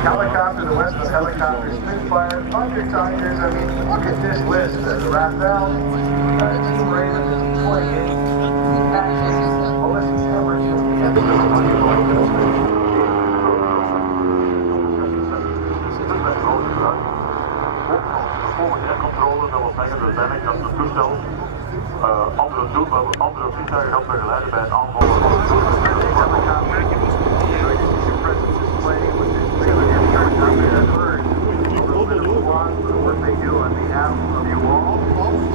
Helicopter, the Western helicopter, Spitfire, Thunder Tigers. I mean, look at this list. Raphael, Boomerang, Pemberton, controle, dat wil zeggen uiteindelijk dat het toestel andere vliegtuigen gaat begeleiden bij het aanvallen van het what they do on behalf of you all.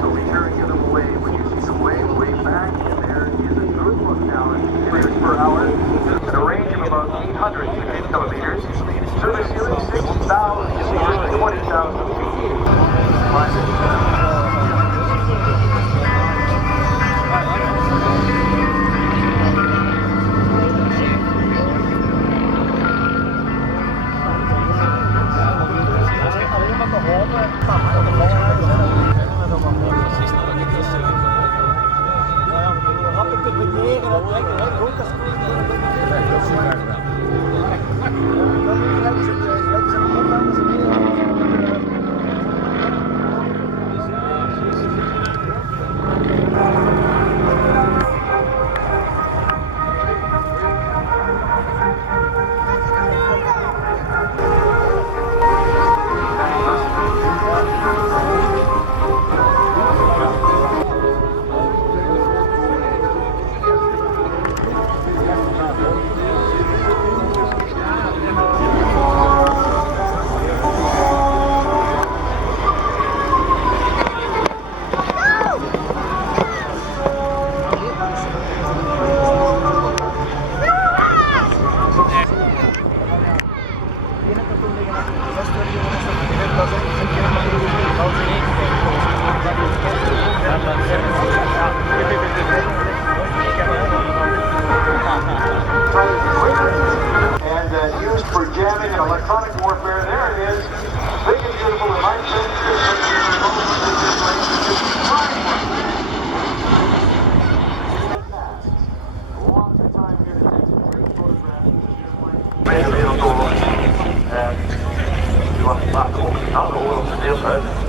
So be sure and give them a wave. When you see them wave back, and there is a group of now meters per hour at a range of about 800 kilometers. Service ceiling 6,000 meters, 20,000 feet.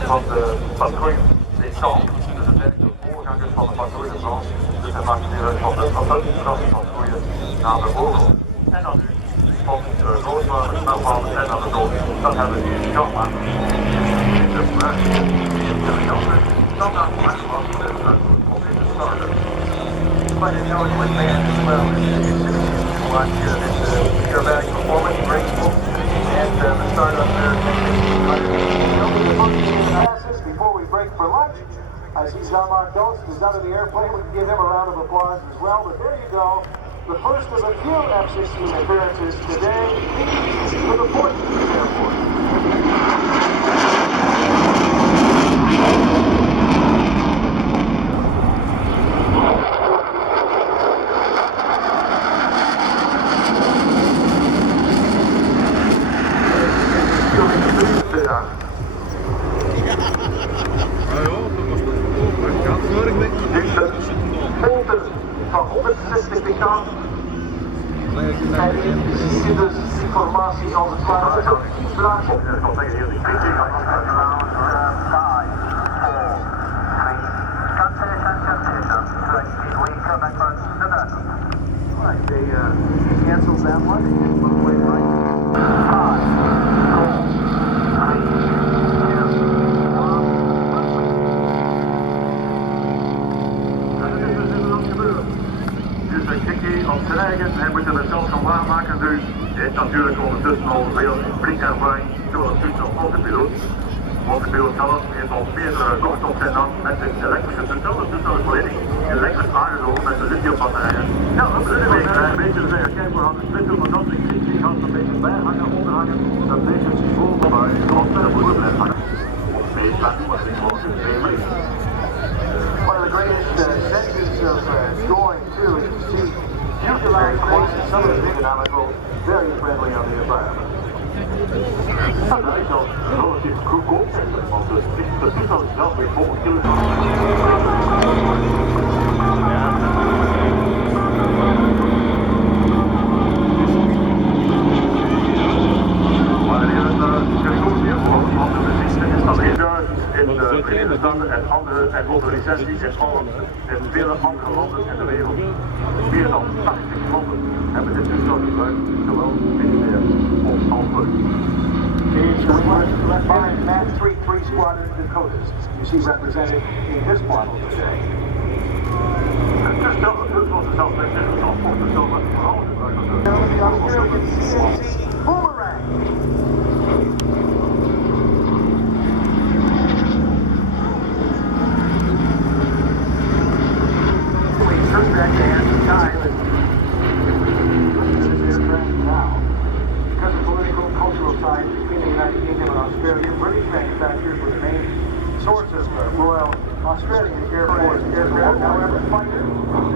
Van de Patrouille Seaking, dus het werkt de voorgangers van de Patrouille zoals, dus hij maakt deel uit van de Patrouille naar de oorlog. En dan nu van de roodwagen, snelbouwen en naar de dood, dat hebben we nu gemaakt. In de vraag, standaard maximum op in de Starduster. But you know, with man as well, like this aerobatic performance, graceful, and the Starduster. Before we break for lunch, I see Jean-Marc Dos is out of the airplane. We can give him a round of applause as well. But there you go. The first of a few F16 appearances today for the Portugese Air Force. Van 160 pk. En is dus informatie als het ware is ook vraag op. Ik kan zeggen heel die Right, they canceled that one. It looked way right. 5, 4, 3, 2, 1. Dus een kikkie op zijn eigen, hij moet het zelf gaan waarmaken, dus hij heeft natuurlijk ondertussen al veel vliegervaring, zowel het toestel als de piloot. Want de piloot zelf heeft al meerdere tochten op zijn naam met het elektrische toestel. Het toestel is volledig elektrisch aangedrogen met de lithiumbatterijen. Ja, dat kunnen we een beetje zeggen, kijk, we gaan de splitten, maar dat ik kikkie gaat een beetje bijhangen, onderhangen, dat deze symbool van de huis de moeder blijft hangen. Nee, laat niet maar zien, want het is twee minuten. One of the greatest senses of joy, too, is to see fuselage faces, some of the economical, very friendly on the environment. Nou, dat is al relatief goedkoop eigenlijk, want het toestel is zelf weer 100 kilo. In de Verenigde Staten en onder licenties in vele andere landen in de wereld. Meer dan 80 landen hebben dit toestel gebruikt, zowel militair als lucht. Left behind MAC 3 Squadron Dakotas. You see represented in this model today. Het toestel was een zelfstandig transporttoestel met vooral gebruikt als The Australian CAC Boomerang. Turn back to hand some time and this aircraft now. Because of political and cultural ties between the United Kingdom and Australia, British manufacturers were the main source of Royal Australian Air Force aircraft. However, fighters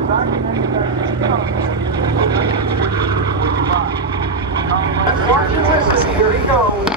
designed and manufactured watch and listen, here he goes.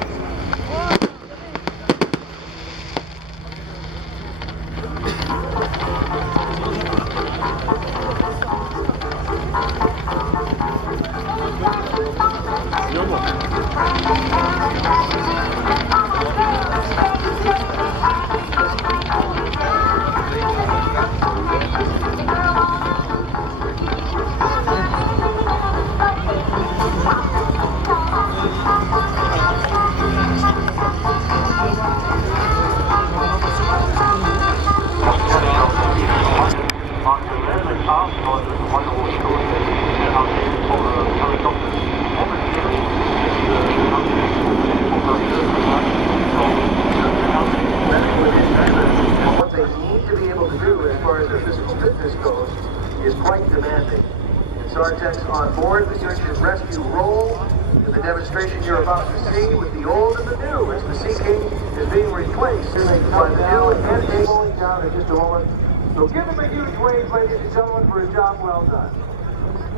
On board the search and rescue role in the demonstration you're about to see with the old and the new as the Seaking is being replaced by the new and rolling down in just a moment. So give them a huge wave, ladies and gentlemen, for a job well done.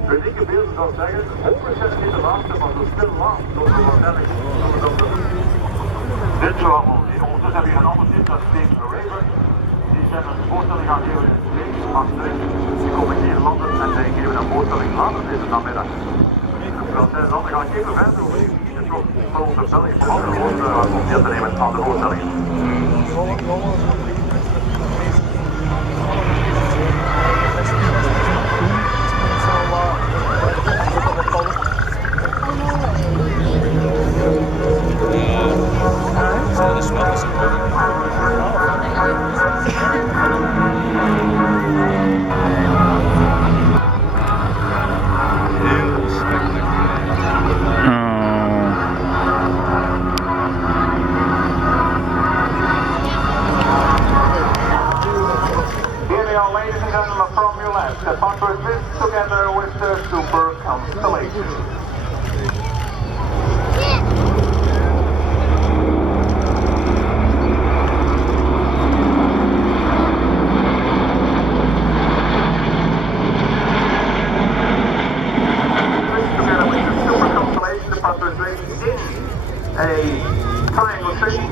De dikke beelden zou zeggen, 106 in de laatste, maar zo stil laat door de waarschijnlijk. Dit zo allemaal zien. Ondertussen heb je een ander systeem Raver. Die zijn een voorstelling gaan geven in het leven, achterin. Die komen hier landen en zij geven een voorstelling later deze namiddag. Dan gaan we even verder over hier is nog van onze België om deel te nemen aan de voorstellingen. The Patrouille together with the Super Constellation. Together with the Super Constellation, the Patrouille in a triangle shape.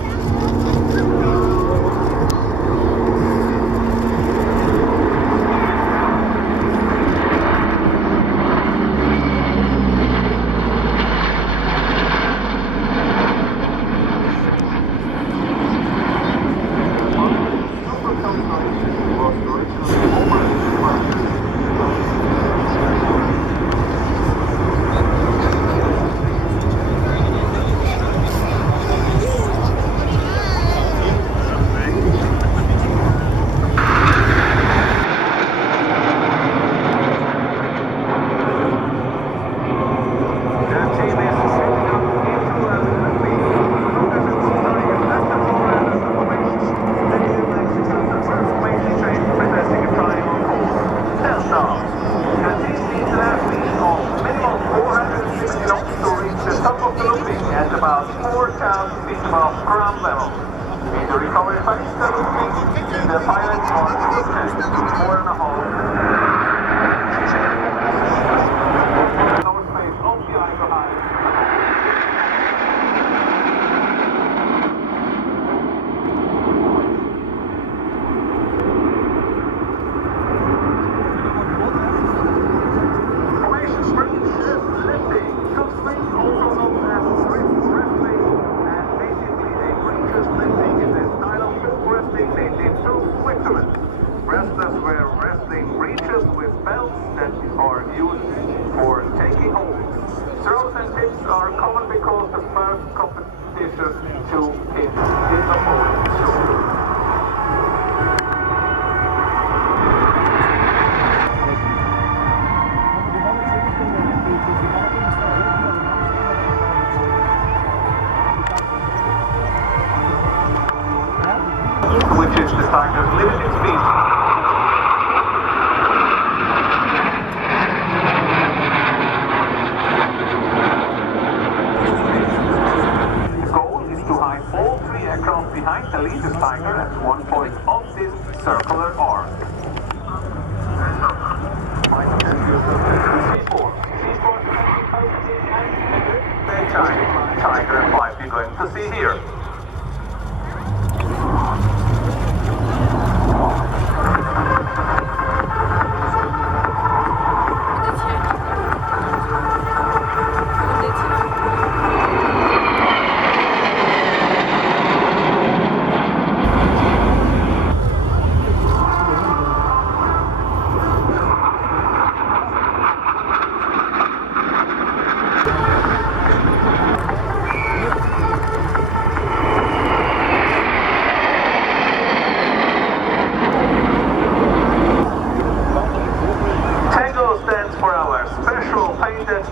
which is the Tiger's limited speed. The goal is to hide all three aircraft behind the leader Tiger at one point of this circular arc. Tiger 5 you're going to see here.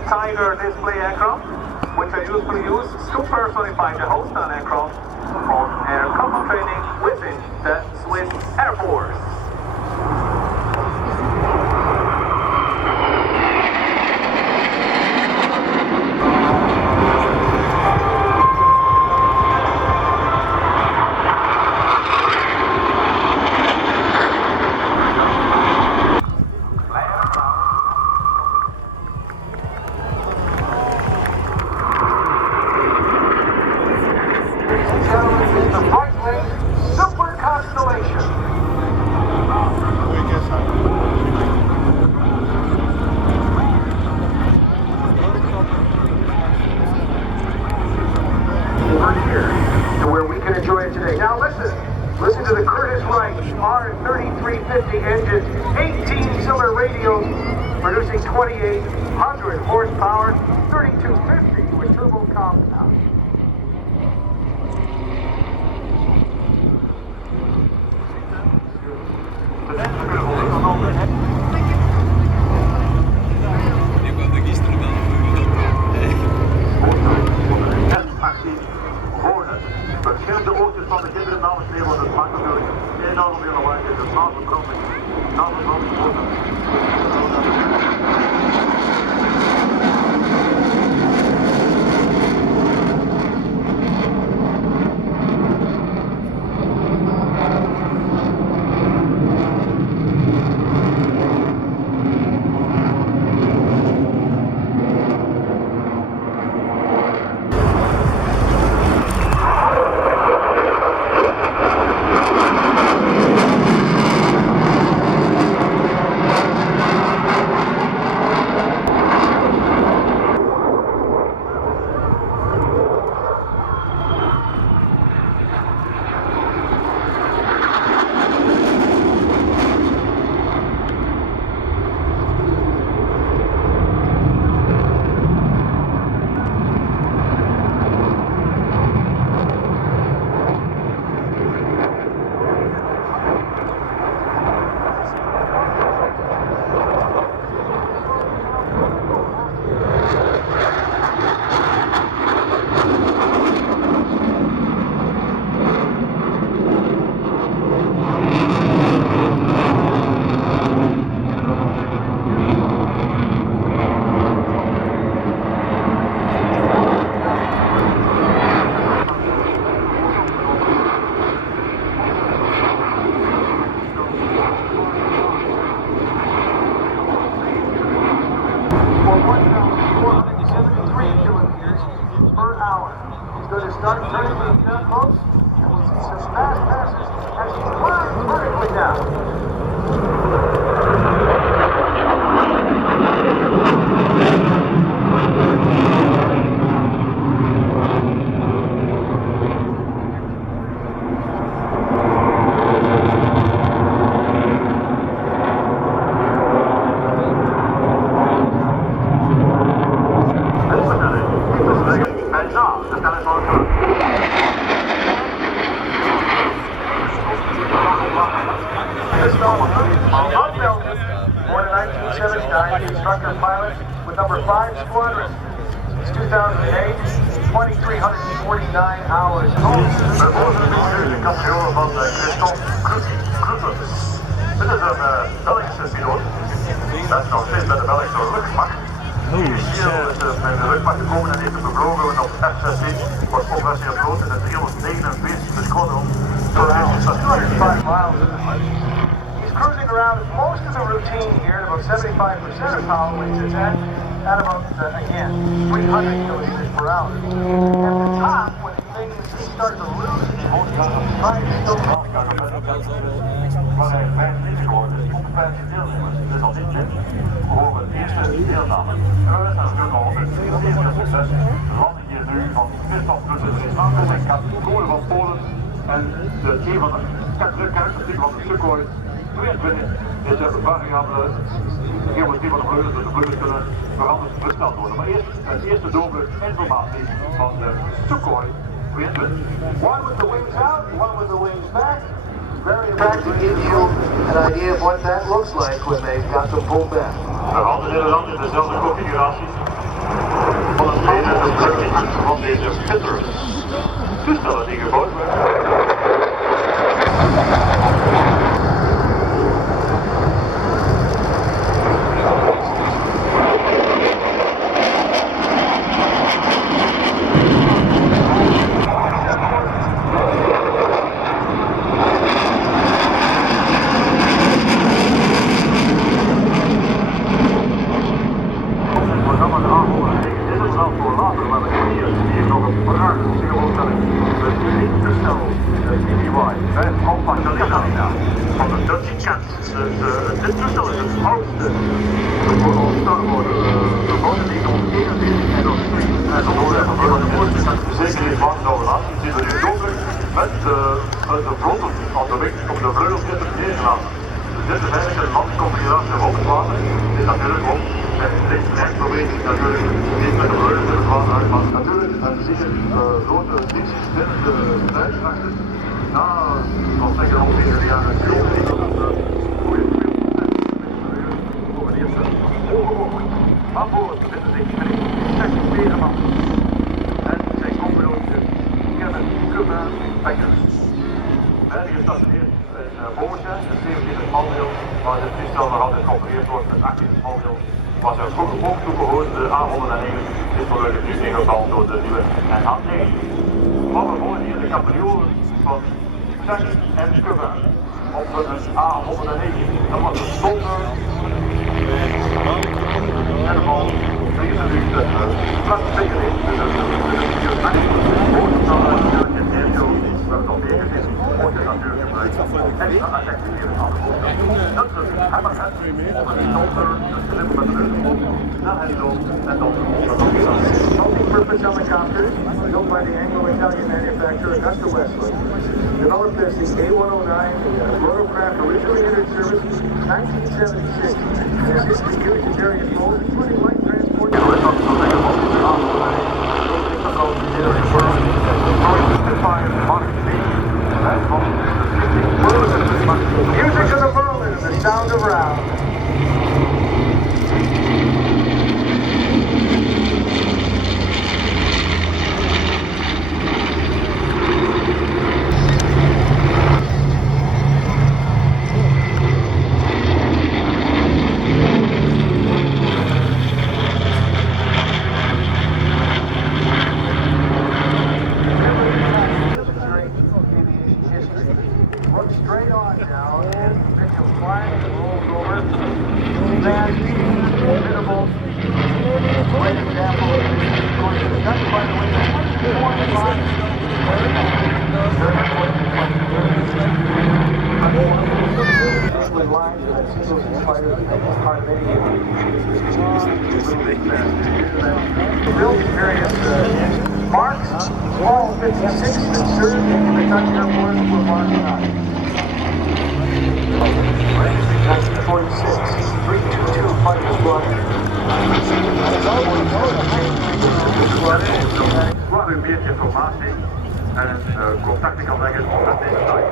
Tiger display aircraft, which are usually used to personify the host on aircraft on air combat training within the Swiss Air Force. The Breitling Super Constellation. We're here to where we can enjoy it today. Now listen to the Curtiss Wright R3350 engines, 18 cylinder radios, producing 2,800 horsepower, 3,250 with turbo compound. F16 Hornet. Verschillende oortjes van de kinderen, dames en heren, want het maakt natuurlijk enorm veel lawaai. Het is navelbranding. Going to start turning the heat up, folks, and we'll see some fast passes as he climbs vertically down. Born in 1979, instructor pilot with number 5 Squadron. Since 2008, 2,349 hours. De volgende kampioen van Christiaens. Dit is een Belgische piloot. Dat is nog steeds bij de Belgische luchtmacht. Hier is met de luchtmacht gekomen en heeft gevlogen op F16 Portugese Air Force in de 349 squadron. So that's 205 miles. He's cruising around most of the routine here at about 75% of power when it's at about, again, 300 kilometers per hour. At the top, when things start to lose its trying to still Waar hij 25 geworden is, op 15 deelnemers. Dus al niet dit, voor het eerste deelname. En we zijn natuurlijk al met het eerste succes. De landing hier nu van Christiaens is aangekomen in Sanicole van Polen. En de team van de karakteristiek van de Sukhoi 22 is een variabele geometrie van de vleugels, dus de vleugels kunnen veranderd besteld worden. Maar eerst het eerste doelpunt informatie van de Sukhoi 22. one with the wings out, one with the wings back. Very important to give you an idea of what that looks like when they've got them pulled back. We hadden Nederland in dezelfde configuratie van het tweede van deze Peterson. Toestellen die gebouwd werden. Catalina van de Dutch Cat. Dit toestel is het oudste verboden die nog 41 en nog 3 en nog zeker niet lang zou laten. Je ziet er nu doodelijk met de vlotten aan de wings op de vleugels zitten neergelaten. Dus dit is eigenlijk een landconfiguratie op het water. Dit is natuurlijk ook links-rechts beweging natuurlijk niet met de vleugels in het water uit. Maar natuurlijk zie je grote dienstjes binnen de strijdskrachten. Na, zoals zeggen ongeveer de jaren 70, dat het goede voor het eerste ongelooflijk. Maar voor het bevinden zich met een 6 Peterman en zijn compagnootje Kevin Kubben Beckers. Beide gestationeerd in Boosje, de 17 mandeel, waar dit toestel nog altijd geopereerd wordt met 18 mandeel. Was er vroeger ook toegehoord, de A-109 is gelukkig nu ingevallen door de nieuwe NH9. Maar we horen hier de capriolen van Seaking en Kubben op een A-109. Dat was een zonder en een bal. Dit is natuurlijk de plattekening. Dus dat is hier een hoogstensnelheid natuurlijk in Airshow. We hebben het al meer gezien. Wordt het natuurlijk gebruikt om extra effectieveren aan de voorkant. Dat is een hammerhead op een zonder, een cilinder met een neus naar Hennigold en dan de onderkant. Multi-purpose helicopters built by the Anglo-Italian manufacturer Agusta A-109. Developed as the A-109, the rotorcraft originally entered service in 1976. It has history used in various roles, including light transport. Music of the Berlin, the sound of round. Built various marks, all 56 that served in the Kentucky Air Force were marked 1946, 322 fighter squadron. Waar u meer informatie en contacten kan leggen met deze site.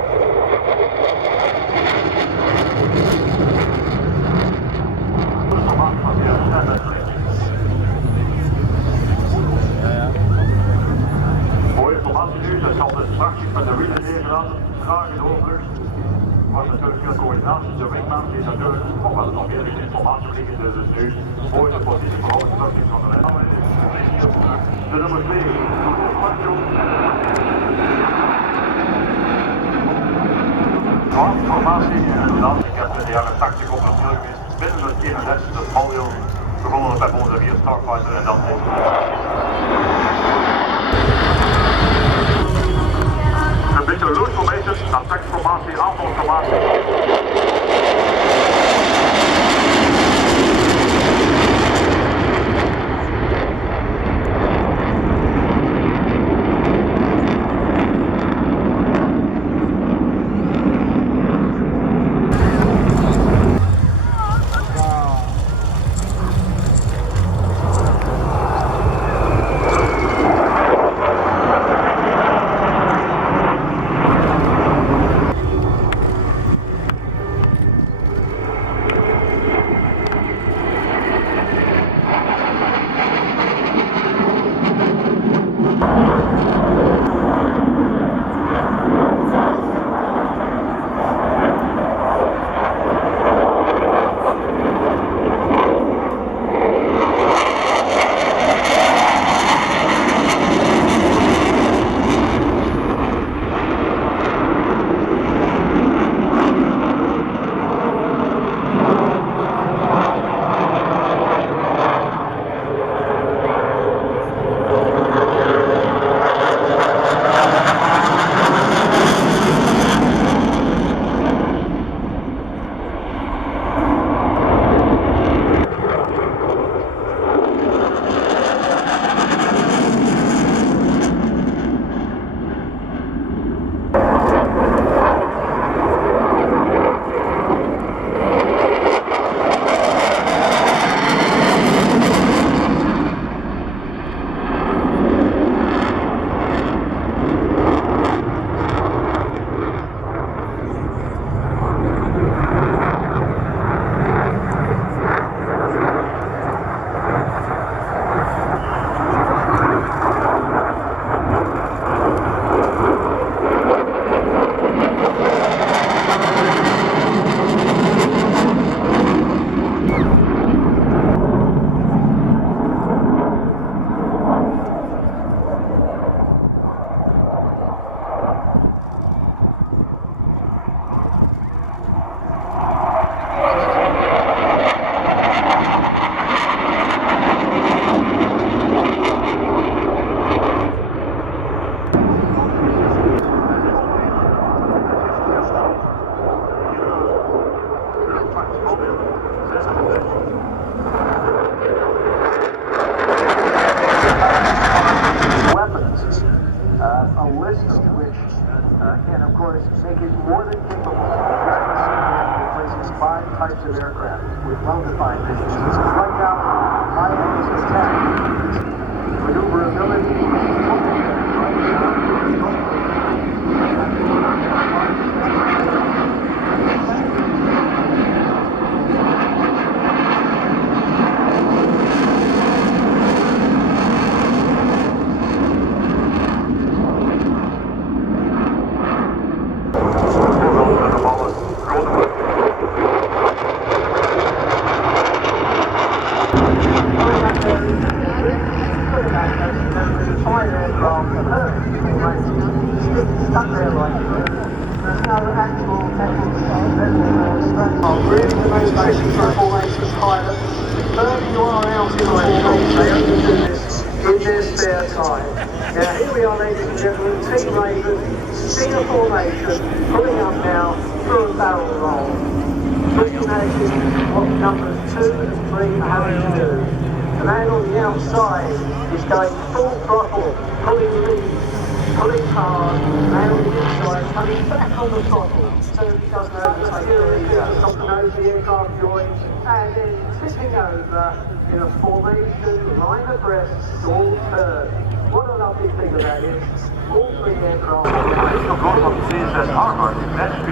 staan is natuurlijk nog wel nog meer informatievliegen, dus nu voor de positie voor de starting van de lijn. De nummer 2, formatie en inderdaad, ik heb in de jaren 80 operateur geweest, binnen het 61 de Malio, begonnen bij onze 4 Starfighter en dan een beetje loose formation, attack-formatie, aanvalsformatie.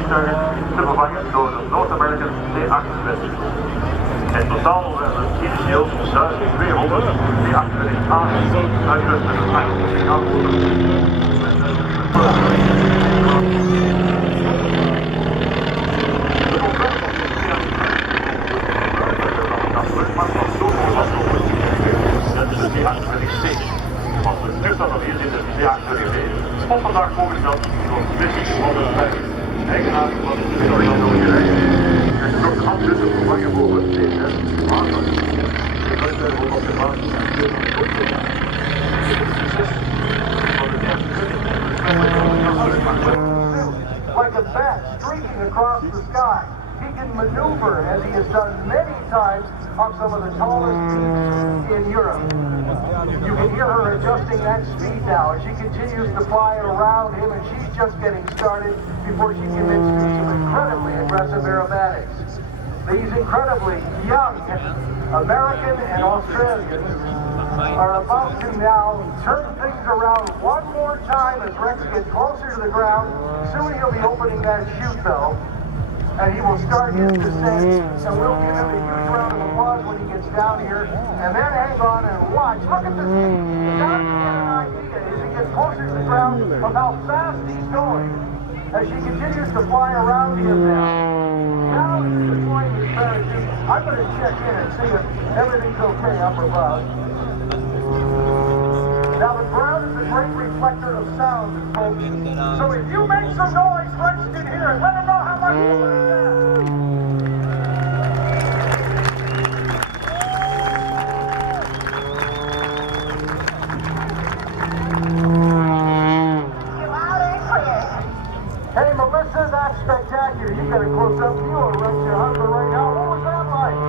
Te vervangen door de Noord-American T-68. En totaal werden er initieel 1200 T-68 uitgerust met een 28 aanvoerder. De contract van op vandaag voorgesteld door Christiaens eigenaar van de Norwegian. En het wordt absoluut een vervanger voor het PBS. Op de basis like a bat streaking across the sky. He can maneuver, as he has done many times, on some of the tallest peaks in Europe. You can hear her adjusting that speed now as she continues to fly it around him, and she's just getting started before she commits to some incredibly aggressive aerobatics. These incredibly young American and Australians are about to now turn things around one more time as Rex gets closer to the ground. Soon he'll be opening that chute valve, and he will start his descent, and we'll give him a huge round of applause when he gets down here. And then hang on and watch. Look at this thing. Now you get an idea as he gets closer to the ground of how fast he's going as she continues to fly around him now. Now he's deploying his parachute. I'm going to check in and see if everything's okay up above. Now the ground is a great reflector of sound, folks. So if you make some noise, Rex can hear it. Let him know how much you like that. Hey Melissa, that's spectacular. You got a close-up view of Rex, your husband, right now. What was that like?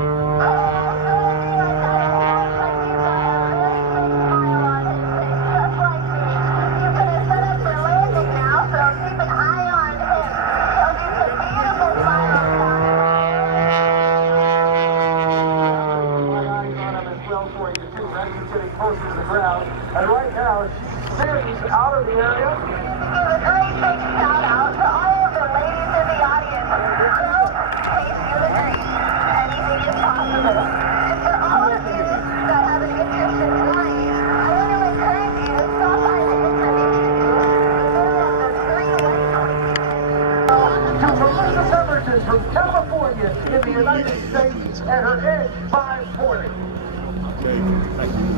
And right now, she spins out of the area. Give a great big shout out to all of the ladies in the audience. Don't chase your dreams. Anything is possible. And for all of you that have an interest in flying, I want to encourage you to stop by the to Melissa Pemberton from California in the United States and her Edge 540. Thank you.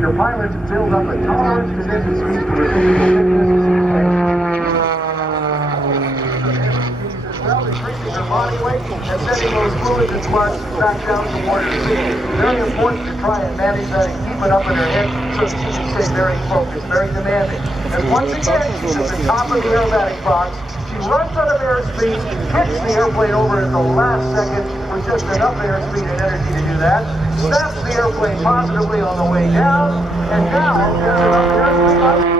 Your pilots build up a tolerance to this and speed to a as well, increasing their body weight and sending those fluids and blood back down toward her seat. Very important to try and manage that and keep it up in her head so she can stay very focused, very demanding. And once again, she's at the top of the aerobatic box. She runs out of airspeed, hits the airplane over at the last second with just enough airspeed and energy to do that. Snaps the airplane positively on the way down, and now there's enough airspeed.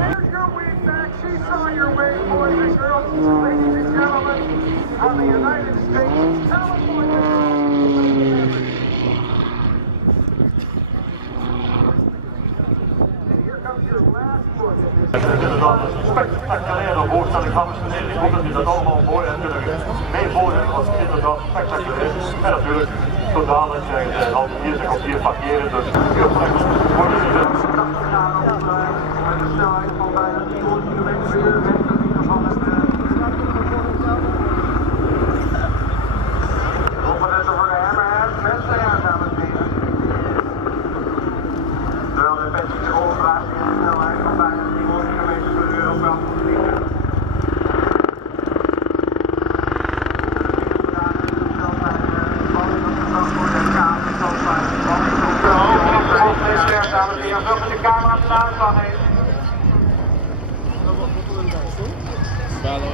There's your wing back. She saw your wave, boys and girls, ladies and gentlemen, from the United States, California. Het is inderdaad een spectaculaire voorstelling van meneer. Ik hoop dat u dat allemaal mooi en kunnen meevolgen. Het was inderdaad spectaculair. En natuurlijk, zo dadelijk al hier zich op hier parkeren. Dus heel slecht. Wordt het met een snelheid van bijna 400 km per uur. Opletten voor de hammerhead. Mensen aan, dames en heren. Terwijl de Apache zich overdraagt in een snelheid van bijna 400 km per uur op welke vliegen. Dames en heren, vul met de camera de aanslag heen. Ballo,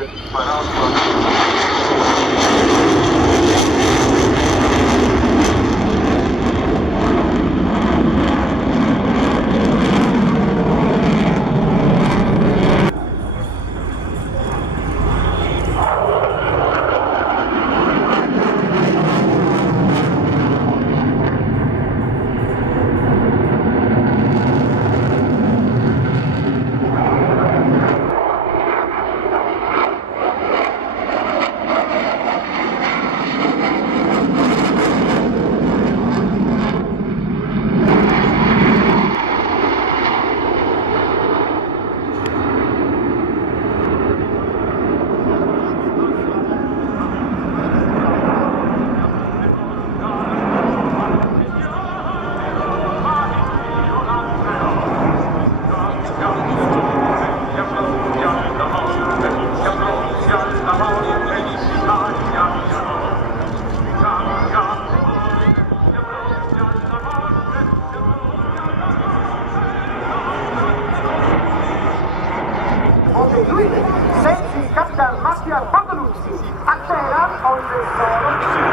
started by our Sensi Capitan Macchia Portugese a terra on the